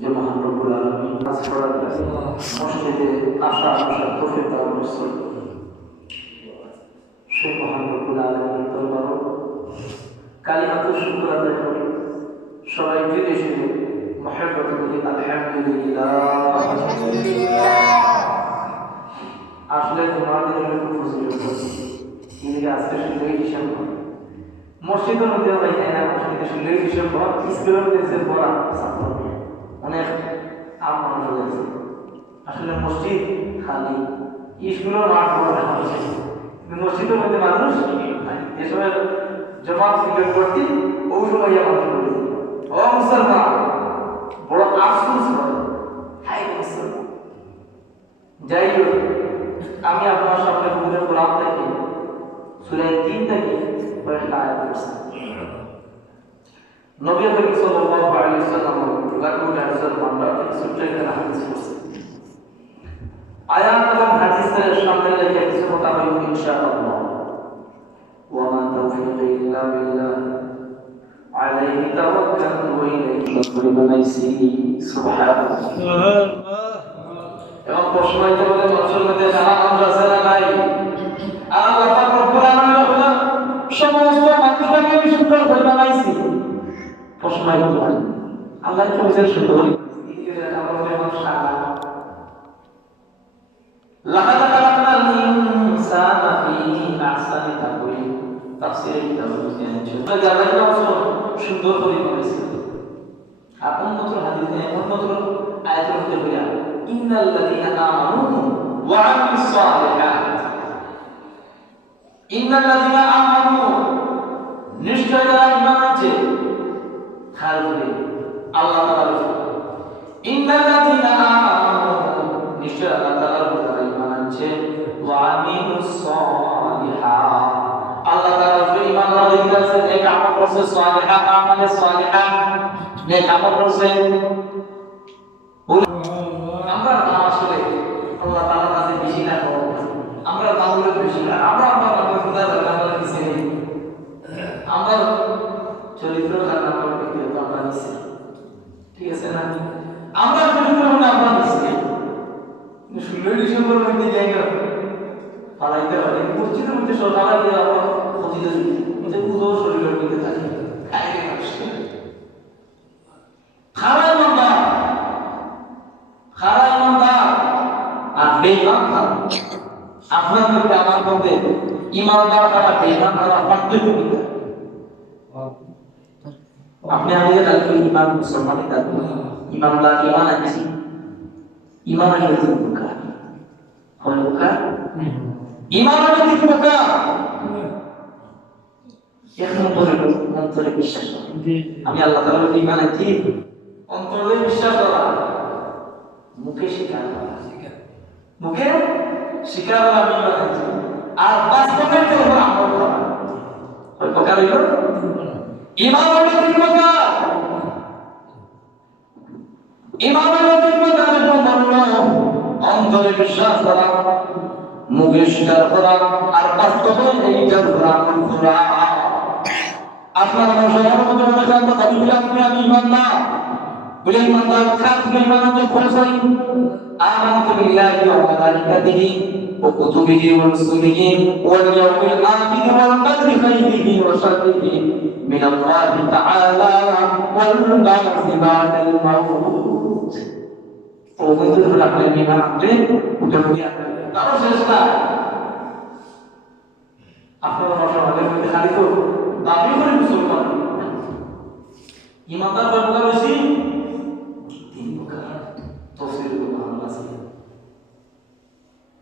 যে মহান রব্বুল আলামিন কাজ করার মসজিদে আসার তৌফিক দান করেছেন। সেই মহান রব্বুল আলামিনের দরবারে কালিমাতুশ শুকর আদায় করি। সবাই জুড়ে শুনে মুহাব্বত করি আলহামদুলিল্লাহ। আসলে তোমাদের খুব ফজিলত এদিকে আজকে 16 ডিসেম্বর মসজিদের মধ্যে ভাই না, মসজিদে 16 ডিসেম্বর স্কুলের মধ্যে পড়া ছাত্র অনেক আম মানুষ রয়েছে। আসলে মসজিদ খালি, স্কুলের মাঠ বড় দেখা হচ্ছে, কিন্তু মসজিদের মধ্যে মানুষ যে সময় জমা ফিল করতে ওই সময় মানুষ রয়েছে। ও মুসলমান, বড় আফসোস হয়, হাই মুসলমান। যাই হোক, আমি আপনার সামনে পবিত্র কোরআন থেকে সূরা 3 থেকে কয়েকটা আয়াত পড়ছি। নবী করিম সাল্লাল্লাহু আলাইহি ওয়াসাল্লাম লাকুল হাদিসের মামলা থেকে সূত্র একটা হাদিস পড়ছি। আয়াত এবং হাদিসের সামনে লেখা কিছু কথা বলব ইনশাআল্লাহ। ওয়া মা তাওফীকি ইল্লা বিল্লাহ আলাইহি তাওয়াক্কালতু ওয়া ইলাইহি মাসীর। সুবহানাল্লাহ। এবং প্রশ্ন হইতে বলে মানুষের মধ্যে জানা মানুষ আছে না নাই? আল্লাহ পাক রব্বুল আলামিন বলেন সমস্ত মানুষকে আমি সুন্দর করে বানাইছি। প্রশ্ন হইতে পারে আল্লাহ তো বলেন সুন্দর লাকাদ খালাকনাল ইনসানা ফি আহসানি তাকওয়িম। তাফসীরে কিতাব সুন্দর করে বানাইছি। আপন মাত্র হাদিসে এমন মাত্র আয়াতের মধ্যে বলে ইন্নাল্লাযীনা আমানু ওয়া আমিলুস সালিহাত। ইন্নাল্লাযীনা আমানু, নিশ্চয় যারা ঈমান আনছে, খেয়াল করে আল্লাহ তাআলা ইন্নাল্লাযীনা আমানু, নিশ্চয় আল্লাহ তাআলার উপর ঈমান আনছে, ওয়া আমিলুস সালিহাত, আল্লাহ তাআলার উপর ঈমান রাখছে, নেক আমল করছে, সালিহাত আমালে সালিহাত, নেক আমল করছে। আমরা আসলে আল্লাহ তাআলার কাছে বেশি না করব, আমরা তাহলে বেশি না, আমরা খোদা আল্লাহর কাছে আমরা চরিত্র খারাপ আমরা ব্যক্তিগত আমরা নিছি, ঠিক আছে না? আমরা চরিত্র হলে আমরা নিছি, 16 ডিসেম্বর মধ্যে জায়গা পালাইতে পারে মসজিদের মধ্যে সকালে দিয়ে আমরা ক্ষতি করি, কিন্তু পুজো শরীরের মধ্যে থাকে খাইতে আসছে খারাপ বান্দা, খারাপ বান্দা আর বেঈমান খারাপ। আপনার মধ্যে আমার মধ্যে ঈমানদার দ্বারা বেঈমান দ্বারা পার্থক্য কি? আপনি আমাদের কাছে ঈমান মুসলমানের কাছে ঈমানদার ঈমান আছে, ঈমান আছে বুকা হয় বুকা ঈমান আছে বুকা এখন অন্তরে বিশ্বাস আমি আল্লাহ তাআলার ঈমান আছে, অন্তরে বিশ্বাস করা, মুখে স্বীকার করা, মুখে স্বীকার করা আমি ঈমান আছে, আর বাস্তবে তো আমল করা। ওই প্রকার হইল ঈমান হলো তিন প্রকার। ঈমান হলো তিন প্রকার, অন্তরে বিশ্বাস করা, মুখে স্বীকার করা, আর বাস্তবে এইটার উপর আমল করা। আপনার সবার মধ্যে মনে করেন কথা বলি আমি ঈমান না বলে ঈমানদার খাত ঈমান তো খোঁজাই আমানতু বিল্লাহি ওয়া মালাইকাতিহি ওয়া কুতুবিহি ওয়া রুসুলিহি ওয়াল ইয়াউমিল আখির ওয়াল কদরি খাইরিহি ওয়া শাররিহি মিনাল্লাহি তাআলা ওয়াল বা'থি বা'দাল মাউত। ও বন্ধুরা, আপনি ঈমান আনতে উঠে পড়িয়া তাও শেষ না। আপনারা সমাজের মধ্যে খালি তো দাবি করে মুসলমান, ঈমানদার কয় প্রকার হইছে? তিন প্রকার। তাফসীর উদাহরণ আছে।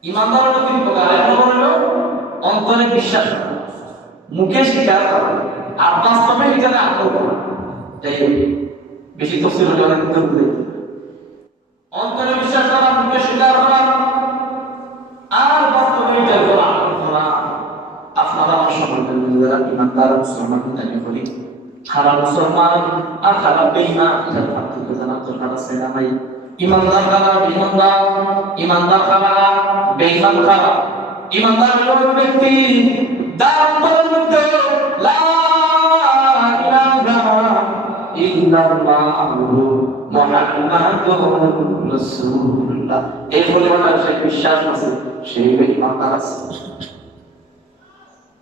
ঈমানদার হলো তিন প্রকার। এক নম্বর হলো অন্তরে বিশ্বাস, মুখে স্বীকার করা আর বাস্তবে এখানে আমল করা। যাই হোক, বেশি তফসিল হলে অনেক দূর ঘুরে অন্তরে বিশ্বাস করা, মুখে স্বীকার করা আর বাস্তবে এটা করা আমল করা। আপনারা আমার সম্পর্কে যারা ইমানদার মুসলমান জানি বলি, খারাপ মুসলমান আর খারাপ বেঈমান এটার পার্থক্য জানার দরকার আছে না ভাই? ইমানদার খারাপ ইমানদার, ইমানদার খারাপ বেঈমান খারাপ। ইমানদার হলো ব্যক্তি যার অন্তরের মধ্যে লা ইলাহা ইল্লাল্লাহ মুহাম্মাদুর রাসূলুল্লাহ, এই পরিমাণের সে বিশ্বাস আছে, সেই ইমানদার আছে।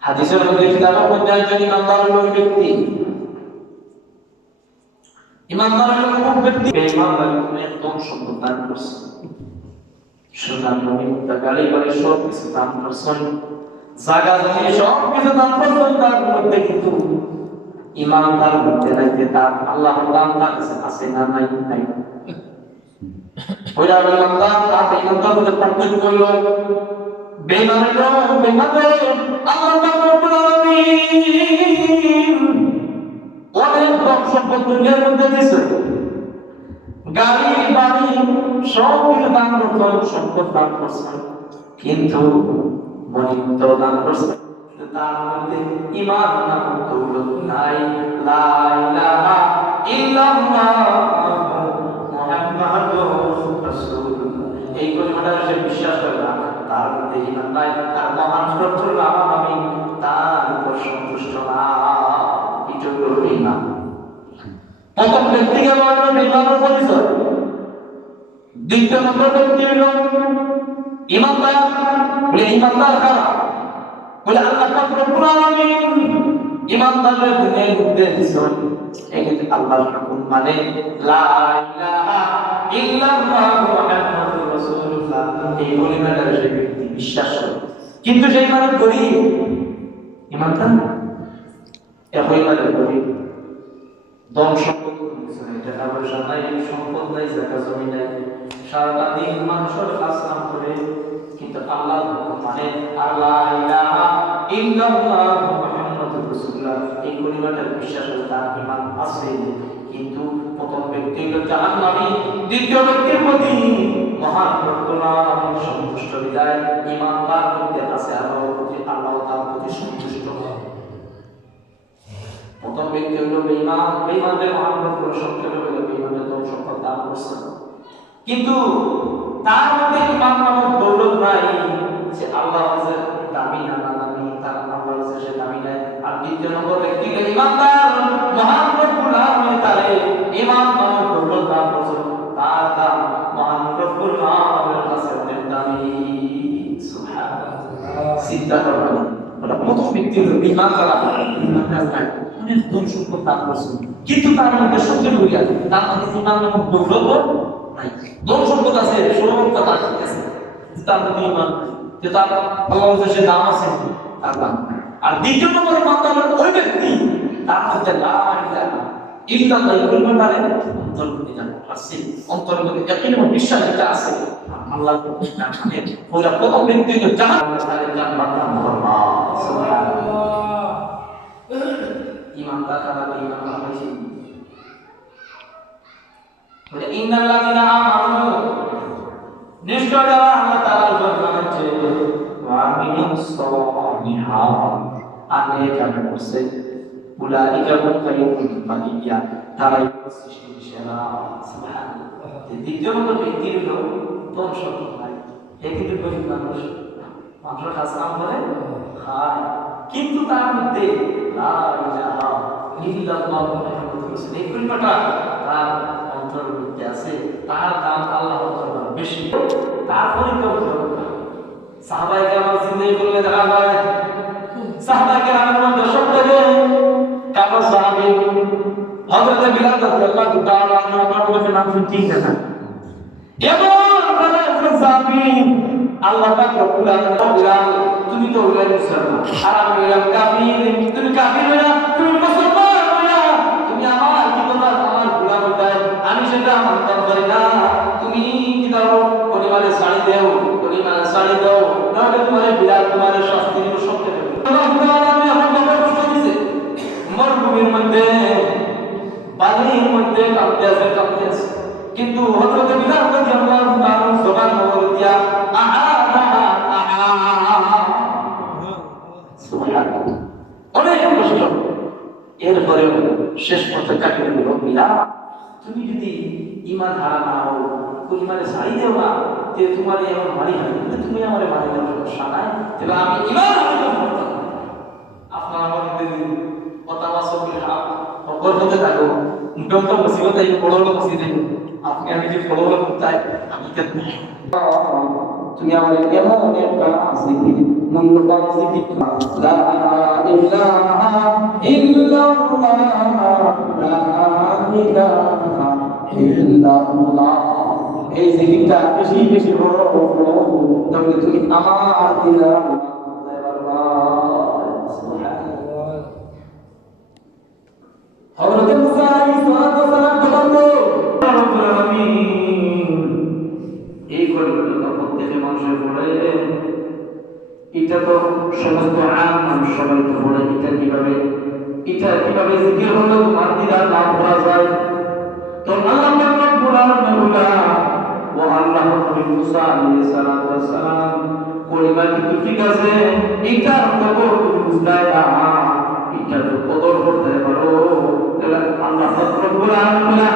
হাদিসের মধ্যে কিতাবের মধ্যে একজন ইমানদার হলো ব্যক্তি, ইমানদার হলো কোন ব্যক্তি? বেঈমানদার একদম সম্পদ দান করছে, সোনার নবী মুত্তাকালী বলে সব কিছু দান করছেন, জায়গা জমি সব কিছু দান করছেন, তার মধ্যে কিন্তু ইমানদার মধ্যে রাখতে তার আল্লাহ দান তার কাছে আছে না নাই? নাই। ওইটা ইমানদার আর ইমানদার মধ্যে পার্থক্য হলো বেঈমান হলো বেঈমানদের আল্লাহ রাব্বুল আলামিন অনেক ধন সম্পদ দুনিয়ার মধ্যে দিয়েছে, গাড়ি বাড়ি সব কিছু দান করছেন, সম্পদ দান করছেন, কিন্তু মনিত্ব দান করছেন, তার মধ্যে ঈমান নামক দৌলত নাই। লা ইলাহা ইল্লাল্লাহ মুহাম্মাদুর রাসূলুল্লাহ, এই কথাটা সে বিশ্বাস করে না, তার মধ্যে ঈমান নাই, তার মহান রব্বুল আলামিন তার উপর সন্তুষ্ট না। এটা হলো ঈমান। প্রথম ব্যক্তিকে বলা ঈমানের পরিচয়। দ্বিতীয় নম্বর ব্যক্তি হলো ঈমানদার। বলে ঈমানদার কারা? বলে আল্লাহ রব্বুল আলামিন ঈমানদারের দুনিয়ার মধ্যে দিয়েছেন, এক্ষেত্রে আল্লাহর হুকুম মানে লা ইলাহা ইল্লাল্লাহ মুহাম্মাদুর রাসূলুল্লাহ, এই পরিমাণের সে ব্যক্তি বিশ্বাস করে, কিন্তু সেই মানে গরীব ঈমানদার একই মানে গরীব, ধন সম্পদ নাই, টাকা পয়সা নাই, সম্পদ নাই, জায়গা জমি নাই, সারাটা দিন মানুষের কাজ কাম করে, কিন্তু আল্লাহর হুকুম মানে লা ইলাহা ইল্লাল্লাহ মুহাম্মাদুর রাসূলুল্লাহ, এই পরিমাণের বিশ্বাস করে তার ঈমান আছে। কিন্তু প্রথম ব্যক্তি হলো জাহান্নামী, দ্বিতীয় ব্যক্তির প্রতি মহান রব্বুল আলামিন সন্তুষ্ট বিদায় ঈমান তার মধ্যে আছে, আল্লাহর প্রতি, আল্লাহ তার প্রতি সন্তুষ্ট হয়। প্রথম ব্যক্তি হলো বেঈমান, বেঈমানদের মহান রব্বুল সংক্ষেপে বলে বেঈমানের ধন সম্পদ দান করছে, কিন্তু তার মধ্যে ঈমান নামক দৌলত নাই, যে আল্লাহ আছে দামি না দামি, তার আল্লাহ আছে সে দামি নাই। আর দ্বিতীয় নম্বর ব্যক্তি হলো ঈমানদার, মহান রব্বুল আলামিন তারে ঈমান নামক দৌলত দান করছে, তার দাম মহান রব্বুল আলামিনের কাছে অনেক দামি। সুবহানাল্লাহ, চিন্তা করবেন প্রথম ব্যক্তি হলো ঈমান করা, ঈমানদার নাই, অনেক ধন সম্পদ দান করছে, কিন্তু তার মধ্যে সত্য করিয়া তার মধ্যে ঈমান নামক দৌলত নাই। ধন সম্পদ আছে, সব কথা ঠিক আছে, তার মধ্যে ঈমান নাই, যে তার আল্লাহর কাছে দাম আছে, তার দাম। আর দ্বিতীয় নম্বরে বান্দার ওই ব্যক্তি, তার মধ্যে লা ইলাহা ইল্লাল্লাহ এই পরিমাণে অন্তর্ভুক্তি আছে, অন্তর্ভুক্তি ইয়াকিন এবং বিশ্বাস যেটা আছে আল্লাহর প্রতি, মানে ওরা প্রথম ব্যক্তি যে জান্নাতের জান্নাত আল্লাহ। সুবহানাল্লাহ, ঈমানদার কারা? ঈমান আছে। বলে ইন্নাল্লাযিনা আমানু, নিশ্চয় যারা আল্লাহ তাআলার উপর ঈমান আনছে, ওয়া আমিলুস সালিহাত, আর নেক আমল করছে, উলাইকা হুম খায়রুল বারিয়া, তারাই সৃষ্টির সেরা। সুবহানাল্লাহ, দ্বিতীয় নম্বর ব্যক্তি হলো ধন সম্পদ নাই, এ কিন্তু গরিব মানুষ, মানুষের কাজ কাম করে খায়, কিন্তু তার মধ্যে লা ইলাহা ইল্লাল্লাহ মুহাম্মাদুর রাসূলুল্লাহ এই পরিমাণটা তার অন্তরের মধ্যে আছে, তার দাম আল্লাহর দরবারে বেশি। তারপরে সাহাবায়ে কেরাম জিন্দেগি করলে দেখা যায়, সাহাবায়ে কেরামের মধ্যে সবথেকে কালো সাহাবী হযরত বিলাল রাদিয়াল্লাহু তাআলা আনহু, আমার কাছে নাম ঠিক না, এমন কালো সাহাবী আল্লাহ পাক রব্বুল আলামিন, বিলাল তুমি তো হইলে মুসলমান, আর আমি হইলাম কাফির, তুমি কাফির হইলা, তুমি মুসলমান হইলা, তুমি আমার কি কথা, আমার গোলাম হইতাই, আমি সেটা মানতে পারি না, তুমি কি দাও, পরিবারে শাড়ি দেও, পরিবারে শাড়ি দাও, নাহলে তোমার বিলাল তোমার শাস্তি দিব, সব দেবে। আল্লাহ তাআলা আমি আমার করতে আছে কাঁপতে আছে কিন্তু হযরত বিলাল রাদিয়াল্লাহু তাআলা জবান বলে দিয়া আহা আহা সুবহানাল্লাহ অনেক কষ্ট এরপরে শেষ পথে কাটিয়ে দিল বিলাল তুমি যদি ঈমান হারা না হও ইমানে ছাড়ি দেও না যে তোমার এমন মারি হয় কিন্তু তুমি আমার মারি দেওয়ার সমস্যা নাই তবে আমি ঈমান আবেদন করতাম আপনার আমার কথা বাসকের হাত অকর হতে থাকো মোটামুটি মুসিবত এই বড় বড় মুসিবত আপনি আমি যে বড় বড় কোথায় আমি কেন তুমি আমার এমন একটা জিকির মূল্যবান জিকির লা ইলাহা ইল্লাল্লাহ লা ইলাহা ইল্লাল্লাহ এই জিকিরটা বেশি বেশি বড় তাহলে তুমি আমার দিলা হযরত মুসা আলাইহিস সালাম বললেন রব্বুল আলামিন এই কলিমাটা প্রত্যেক মানুষের পড়ে এটা তো সমস্ত আম মানুষ সবাই তো পড়ে এটা কিভাবে জিকির হলো তোমার দিদার নাম পড়া যায় তো আল্লাহ রব্বুল আলামিন বলা ও আল্লাহ নবী মুসা আলাইহিস সালাম কলিমা কিন্তু ঠিক আছে এটা কবর তুমি বুঝলাই না এটা তো কদর করতে পারো তাহলে আল্লাহ রব্বুল আলামিন